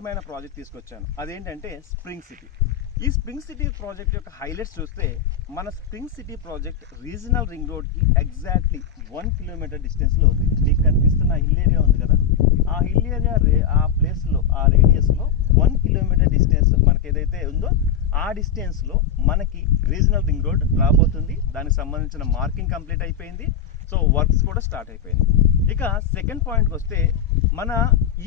ముఖ్యమైన ప్రాజెక్ట్ తీసుకొచ్చాను. అదేంటంటే స్ప్రింగ్ సిటీ. ఈ స్ప్రింగ్ సిటీ ప్రాజెక్ట్ యొక్క హైలైట్స్ చూస్తే మన spring city project regional ring రోడ్కి ఎగ్జాక్ట్లీ 1 కిలోమీటర్ డిస్టెన్స్లో ఉంది. మీకు కనిపిస్తున్న హిల్ ఏరియా ఉంది కదా, ఆ హిల్ ఏరియా ఆ ప్లేస్లో ఆ రేడియస్లో 1 కిలోమీటర్ డిస్టెన్స్ మనకి ఏదైతే ఉందో ఆ డిస్టెన్స్లో మనకి రీజనల్ రింగ్ రోడ్ రాబోతుంది. దానికి సంబంధించిన మార్కింగ్ కంప్లీట్ అయిపోయింది. సో వర్క్స్ కూడా స్టార్ట్ అయిపోయింది. ఇక సెకండ్ పాయింట్కి వస్తే మన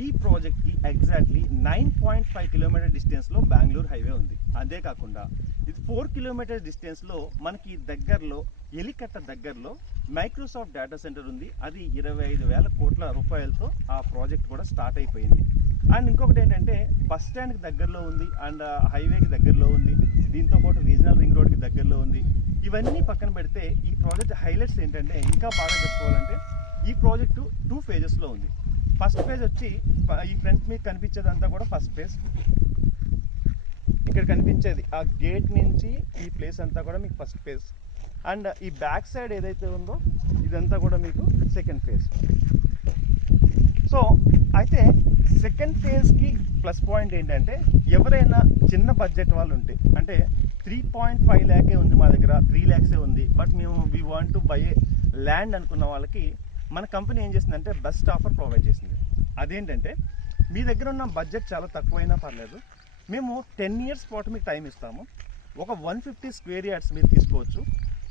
ఈ ప్రాజెక్ట్కి ఎగ్జాక్ట్లీ 9.5 కిలోమీటర్ డిస్టెన్స్లో బెంగళూరు హైవే ఉంది. అదే కాకుండా ఇది 4 కిలోమీటర్ డిస్టెన్స్లో మనకి దగ్గరలో ఎలికట్ట దగ్గరలో మైక్రోసాఫ్ట్ డేటా సెంటర్ ఉంది. అది 25,000 కోట్ల రూపాయలతో ఆ ప్రాజెక్ట్ కూడా స్టార్ట్ అయిపోయింది. అండ్ ఇంకొకటి ఏంటంటే బస్ స్టాండ్కి దగ్గరలో ఉంది అండ్ హైవేకి దగ్గరలో ఉంది. దీంతో పాటు రీజనల్ రింగ్ రోడ్కి దగ్గరలో ఉంది. ఇవన్నీ పక్కన పెడితే ఈ ప్రాజెక్ట్ హైలైట్స్ ఏంటంటే ఇంకా బాగా చెప్పుకోవాలంటే ఈ ప్రాజెక్టు 2 ఫేజెస్లో ఉంది. ఫస్ట్ ఫేజ్ వచ్చి ఈ ఫ్రంట్ మీకు కనిపించేదంతా కూడా ఫస్ట్ ఫేజ్. ఇక్కడ కనిపించేది ఆ గేట్ నుంచి ఈ ప్లేస్ అంతా కూడా మీకు ఫస్ట్ ఫేజ్. అండ్ ఈ బ్యాక్ సైడ్ ఏదైతే ఉందో ఇదంతా కూడా మీకు సెకండ్ ఫేజ్. సో అయితే సెకండ్ ఫేజ్కి ప్లస్ పాయింట్ ఏంటంటే ఎవరైనా చిన్న బడ్జెట్ వాళ్ళు ఉంటే, అంటే 3.5 ల్యాకే ఉంది మా దగ్గర, 3 ల్యాక్సే ఉంది, బట్ మేము we want to buy land అనుకున్న వాళ్ళకి మన కంపెనీ ఏం చేసిందంటే బెస్ట్ ఆఫర్ ప్రొవైడ్ చేసింది. అదేంటంటే మీ దగ్గర ఉన్న బడ్జెట్ చాలా తక్కువైనా పర్లేదు, మేము 10 ఇయర్స్ పాటు మీకు టైం ఇస్తాము. ఒక 150 స్క్వేర్ యార్డ్స్ మీరు తీసుకోవచ్చు.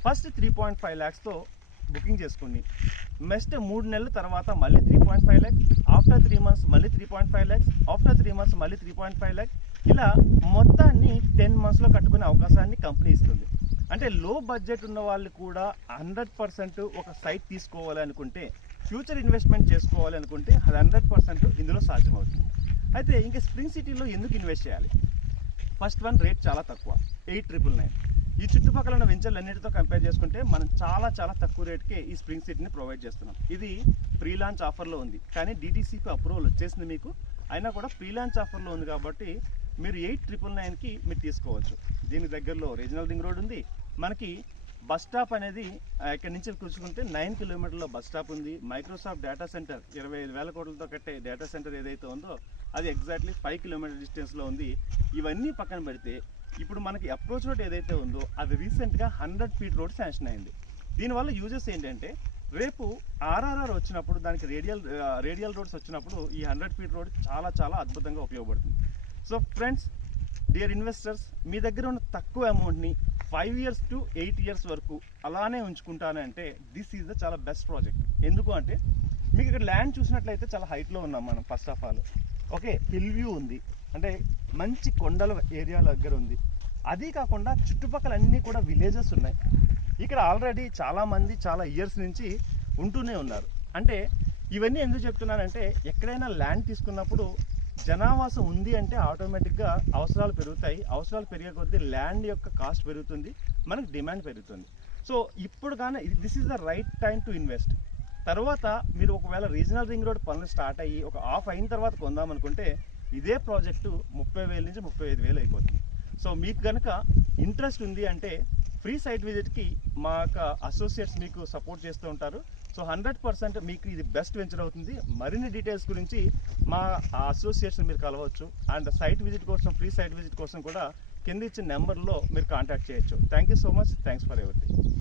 ఫస్ట్ 3.5 ల్యాక్స్తో బుకింగ్ చేసుకుని నెక్స్ట్ 3 నెలల తర్వాత మళ్ళీ 3.5 ల్యాక్స్, ఆఫ్టర్ 3 మంత్స్ మళ్ళీ 3.5 ల్యాక్స్, ఆఫ్టర్ 3 మంత్స్ మళ్ళీ 3.5 ల్యాక్స్, ఇలా మొత్తాన్ని 10 మంత్స్లో కట్టుకునే అవకాశాన్ని కంపెనీ ఇస్తుంది. అంటే లో బడ్జెట్ ఉన్న వాళ్ళు కూడా 100% ఒక సైట్ తీసుకోవాలి అనుకుంటే, ఫ్యూచర్ ఇన్వెస్ట్మెంట్ చేసుకోవాలి అనుకుంటే అది 100% ఇందులో సాధ్యమవుతుంది. అయితే ఇంకా స్ప్రింగ్ సిటీలో ఎందుకు ఇన్వెస్ట్ చేయాలి? ఫస్ట్ వన్, రేట్ చాలా తక్కువ, 8,999. ఈ చుట్టుపక్కల ఉన్న వెంచర్లు అన్నిటితో కంపేర్ చేసుకుంటే మనం చాలా తక్కువ రేట్కే ఈ స్ప్రింగ్ సిటీని ప్రొవైడ్ చేస్తున్నాం. ఇది ప్రీ లాంచ్ ఆఫర్లో ఉంది, కానీ DTCP అప్రూవల్ వచ్చేసింది మీకు. అయినా కూడా ప్రీ లాంచ్ ఆఫర్లో ఉంది కాబట్టి మీరు 8,999కి మీరు తీసుకోవచ్చు. దీనికి దగ్గరలో రీజనల్ రింగ్ రోడ్ ఉంది. మనకి బస్ స్టాప్ అనేది ఇక్కడ నుంచి కూర్చుకుంటే 9 కిలోమీటర్ల బస్ స్టాప్ ఉంది. మైక్రోసాఫ్ట్ డేటా సెంటర్ 25,000 కోట్లతో కట్టే డేటా సెంటర్ ఏదైతే ఉందో అది ఎగ్జాక్ట్లీ 5 కిలోమీటర్ డిస్టెన్స్లో ఉంది. ఇవన్నీ పక్కన పెడితే ఇప్పుడు మనకి అప్రోచ్ రోడ్ ఏదైతే ఉందో అది రీసెంట్గా 100 ఫీట్ రోడ్ శాంక్షన్ అయింది. దీనివల్ల యూజెస్ ఏంటంటే రేపు RRR వచ్చినప్పుడు దానికి రేడియల్ రోడ్స్ వచ్చినప్పుడు ఈ 100 ఫీట్ రోడ్ చాలా అద్భుతంగా ఉపయోగపడుతుంది. సో ఫ్రెండ్స్, డియర్ ఇన్వెస్టర్స్, మీ దగ్గర ఉన్న తక్కువ అమౌంట్ని 5 ఇయర్స్ టు 8 ఇయర్స్ వరకు అలానే ఉంచుకుంటానంటే దిస్ ఈజ్ ద చాలా బెస్ట్ ప్రాజెక్ట్. ఎందుకు అంటే మీకు ఇక్కడ ల్యాండ్ చూసినట్లయితే చాలా హైట్లో ఉన్నాం మనం. First of all okay, hill view ఉంది, అంటే మంచి కొండల ఏరియా దగ్గర ఉంది. అది కాకుండా చుట్టుపక్కల అన్నీ కూడా విలేజెస్ ఉన్నాయి. ఇక్కడ ఆల్రెడీ చాలామంది చాలా ఇయర్స్ నుంచి ఉంటూనే ఉన్నారు. అంటే ఇవన్నీ ఎందుకు చెప్తున్నానంటే ఎక్కడైనా ల్యాండ్ తీసుకున్నప్పుడు జనావాసం ఉంది అంటే ఆటోమేటిక్గా అవసరాలు పెరుగుతాయి. అవసరాలు పెరిగే కొద్దీ ల్యాండ్ యొక్క కాస్ట్ పెరుగుతుంది, మనకు డిమాండ్ పెరుగుతుంది. సో ఇప్పుడు కానీ this is the right time to invest. తర్వాత మీరు ఒకవేళ రీజనల్ రింగ్ రోడ్ పనులు స్టార్ట్ అయ్యి ఒక ఆఫ్ అయిన తర్వాత కొందామనుకుంటే ఇదే ప్రాజెక్టు 30,000 నుంచి 35,000 అయిపోతుంది. సో మీకు కనుక ఇంట్రెస్ట్ ఉంది అంటే ఫ్రీ సైట్ విజిట్కి మా యొక్క అసోసియేట్స్ మీకు సపోర్ట్ చేస్తూ ఉంటారు. సో 100% మీకు ఇది బెస్ట్ వెంచర్ అవుతుంది. మరిన్ని డీటెయిల్స్ గురించి మా అసోసియేట్స్ మీరు కలవచ్చు. అండ్ సైట్ విజిట్ కోసం, ఫ్రీ సైట్ విజిట్ కోసం కూడా కింద ఇచ్చిన నెంబర్లో మీరు కాంటాక్ట్ చేయొచ్చు. Thank you so much. Thanks for everything.